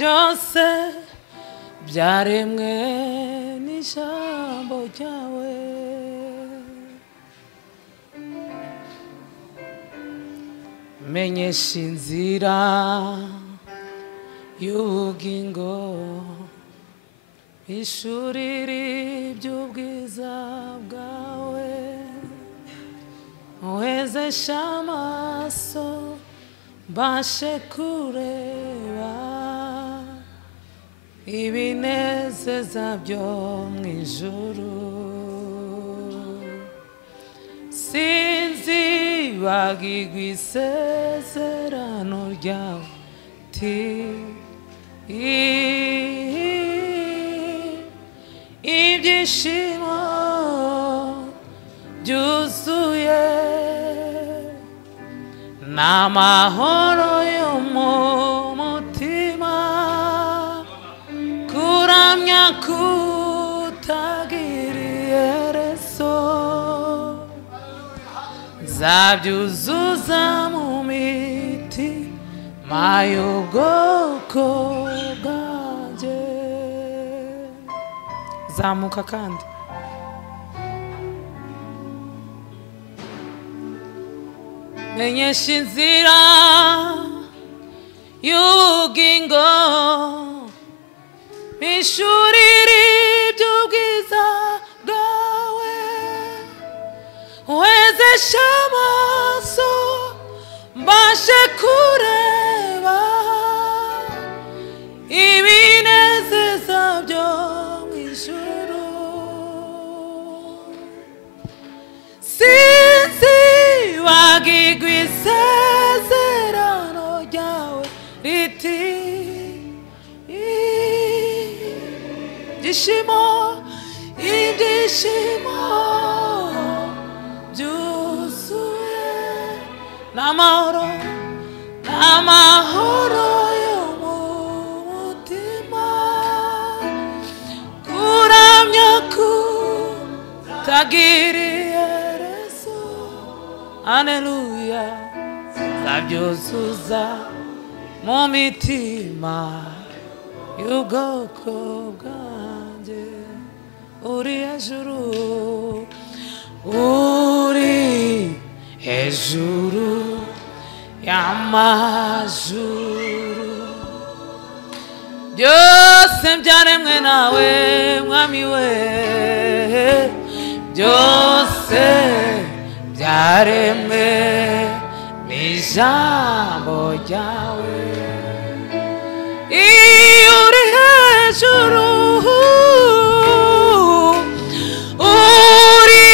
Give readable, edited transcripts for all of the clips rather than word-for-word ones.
byose byaremwe n'ijambo ryawe. Menyesha inzira y'ubugingo, ishurira iby'ubwiza bwawe, uhezesha amaso mbashe kureba ibinezeza byo mu ijuru. Sinzibagirwa isezerano ryawe, ibyishimo byuzuye n'amahoro yo mu mutima, kuramya kutagira iherezo, nzabyuzuza mu mitima y'ubwoko bwanjye. zamuka kandi menyesha inzira y'ubugingo, mishurira iby'ubwiza bwawe, uhezesha amaso mbashe kureba ibinezeza byo mu ijuru. Sinzibagirwa isezerano ryawe riti ibyishimo byuzuye n'amahoro yo mu mutima, kuramya kutagira iherezo. Haleluya, nzabyuzuza mu mitima y'ubwoko bwanjye. Uri hejuru, uri hejuru y'amajuru, byose byaremwe nawe mwami we, byose byaremwe n'ijambo ryawe. Iyo uri hejuru, uri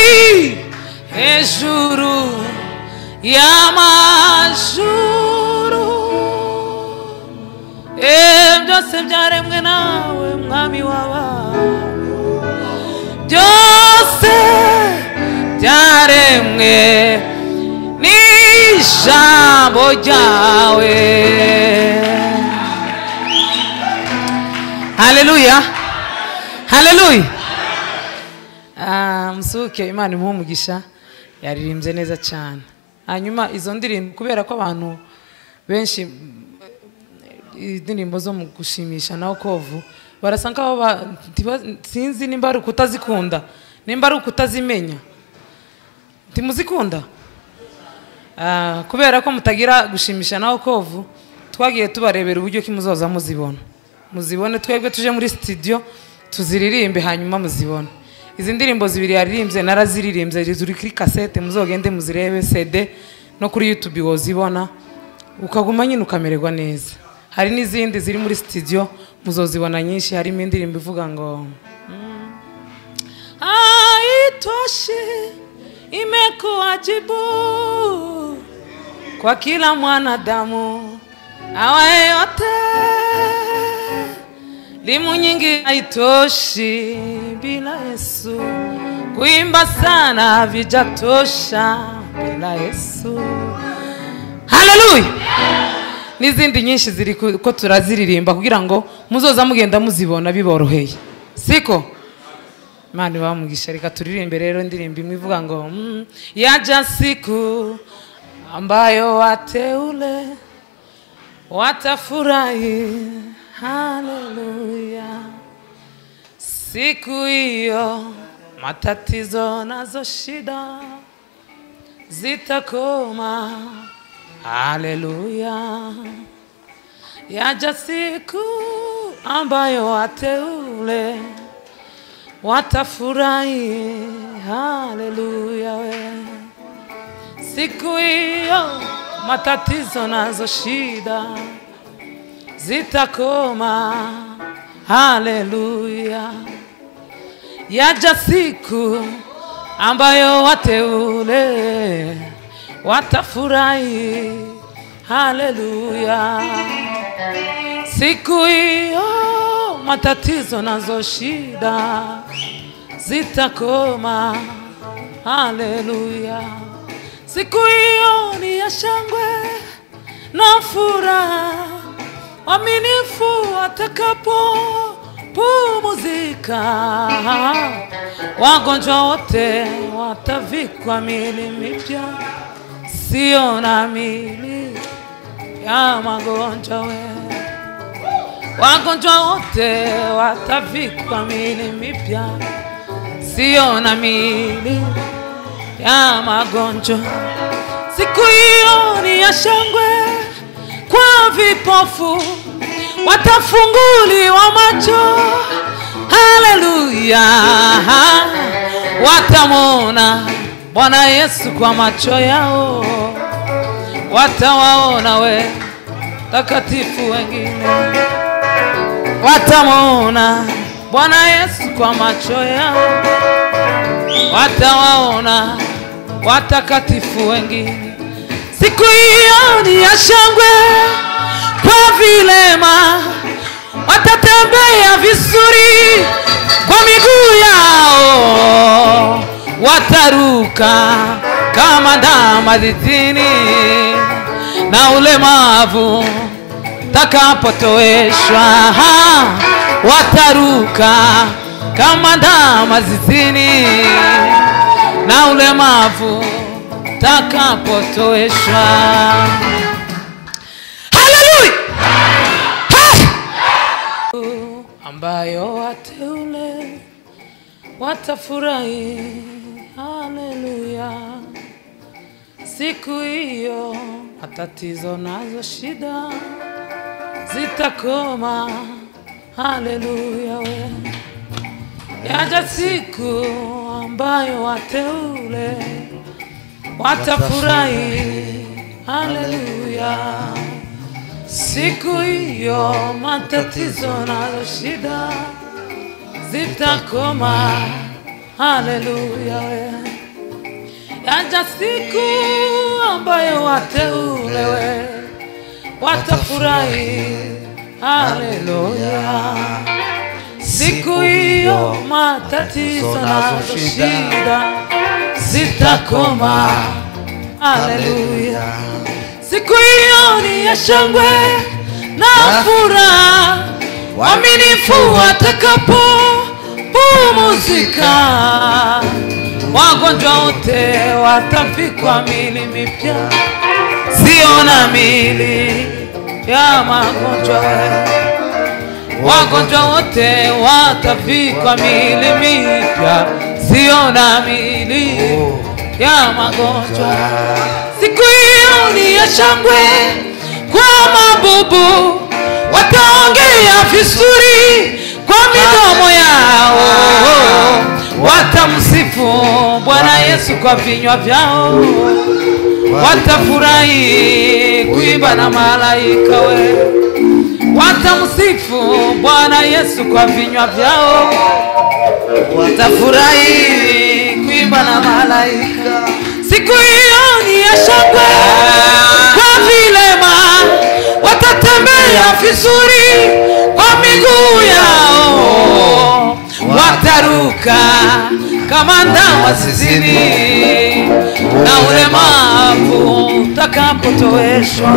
hejuru y'amajuru, byose byaremwe nawe mwami w'abami, byose byaremwe n'ijambo ryawe. Haleluya, haleluya. Musuke Imana imuhe umugisha, yaririmbye neza cyane. Hanyuma izo ndirimbo kubera ko abantu benshi indirimbo zo mu gushimisha naho kovu barasanga sinzi nimba ari ukutazikunda, nimba ari ukutazimenya. Timuzikunda kubera ko mutagira gushimisha naho kovu, twagiye tubarebera uburyo ki muzoza muzibone, twebwe tuje muri studio tuziririmbe hanyuma muzibone. Izi ndirimbo zibiri yaririmbye naraziririmbye, ziri kuri cassette, muzogende muzirebe CD no kuri YouTube wozibona ukaguma nyine ukamererwa neza. Hari n'izindi ziri muri studio muzozibona nyinshi, harimo indirimbo ivuga ngo haitoshi imekuwa jibu kwa kila mwanadamu awaye yote, limu nyingi haitoshi bila Yesu, kuimba sana vijatosha bila Yesu. Haleluya. N'izindi nyinshi ziri ko turaziririmba kugira ngo muzoza mugenda muzibona biboroheye, siko? Imana bamugisha. Reka turirimbe rero indirimbo imwe ivuga ngo yaja siku ambayo wateule watafurahi. Haleluya. Siku hiyo matatizo nazo shida zitakoma. Haleluya. Yaja siku ambayo wateule watafurahi. Haleluya. Siku hiyo matatizo nazo shida zitakoma. Haleluya. Yaja siku ambayo wateule watafurahi. Haleluya. Siku hiyo matatizo nazo shida zitakoma. Haleluya. Siku hiyo ni ya shangwe na furaha, waaminifu watakapo pumzika. Wagonjwa wote watavikwa miili mipya, sio na miili ya magonjwa. Wagonjwa wote watavikwa miili mipya, sio na miili ya magonjwa. Siku hiyo ni ya shangwe kwa vipofu, watafunguliwa macho. Haleluya. Watamwona Bwana Yesu kwa macho yao, watawaona takatifu wengine. Watamwona Bwana Yesu kwa macho yao, watawaona watakatifu wengine. Siku hiyo ni ya shangwe kwa vilema, watatembea vizuri kwa miguu yao. Wataruka kama ndama zizini, na ulemavu takapotoweshwa. Wataruka kama ndama zizini, na ulemavu takapotoweshwa. Haleluya. Ambayo wateule watafurahi. Haleluya. Siku hiyo matatizo nazo shida zitakoma. Haleluya. Yaja siku ambayo wateule watafurahi. Haleluya. Siku hiyo matatizo nazo shida zitakoma. Haleluya. Yaja siku ambayo wateule watafurahi. Haleluya. Siku hiyo matatizo nazo shida zitakoma. Haleluya. Siku hiyo ni ya shangwe na furaha, waaminifu watakapo pumzika. Wagonjwa wote watavikwa miili mipya, sio na miili ya magonjwa. Wagonjwa wote watavikwa miili mipya, sio na miili ya magonjwa. Siku hiyo ni ya shangwe kwa mabubu, wataongea vizuri kwa midomo yao. Watamsifu Bwana Yesu kwa vinywa vyao. Watafurahi kuimba na malaika. Watamsifu Bwana Yesu kwa vinywa vyao. Watafurahi kuimba na malaika. Siku hiyo ni ya shangwe kwa vilema, watatembea vizuri kwa miguu yao. Wataruka kama ndama zizini, na ulemavu utakapotoweshwa.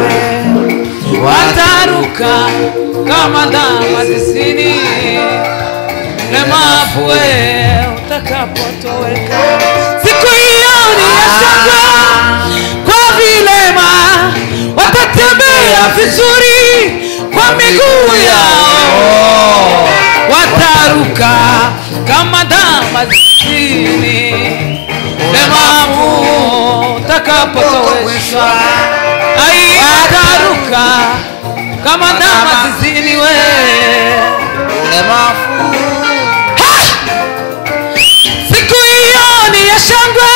Wataruka kama ndama zizini, ulemavu utakapotoweka. Siku hiyo ni ya shangwe kwa vilema, watatembea watatembea vizuri kwa miguu yao, wataruka kama ndama zizini, ulemavu utakapotoweshwa. Wataruka kama ndama zizini, we ulemavu. Siku hiyo ni ya shangwe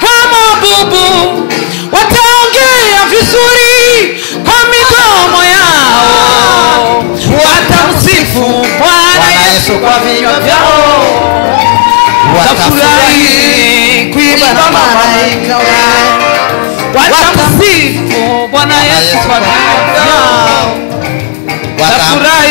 kwa mabubu, wataongea vizuri kwa midomo yao, watamsifu Bwana Yesu kwa vinywa vyao, watafurahi kuimba na malaika, watamsifu Bwana Yesu kwa vinywa vyao, watafurahi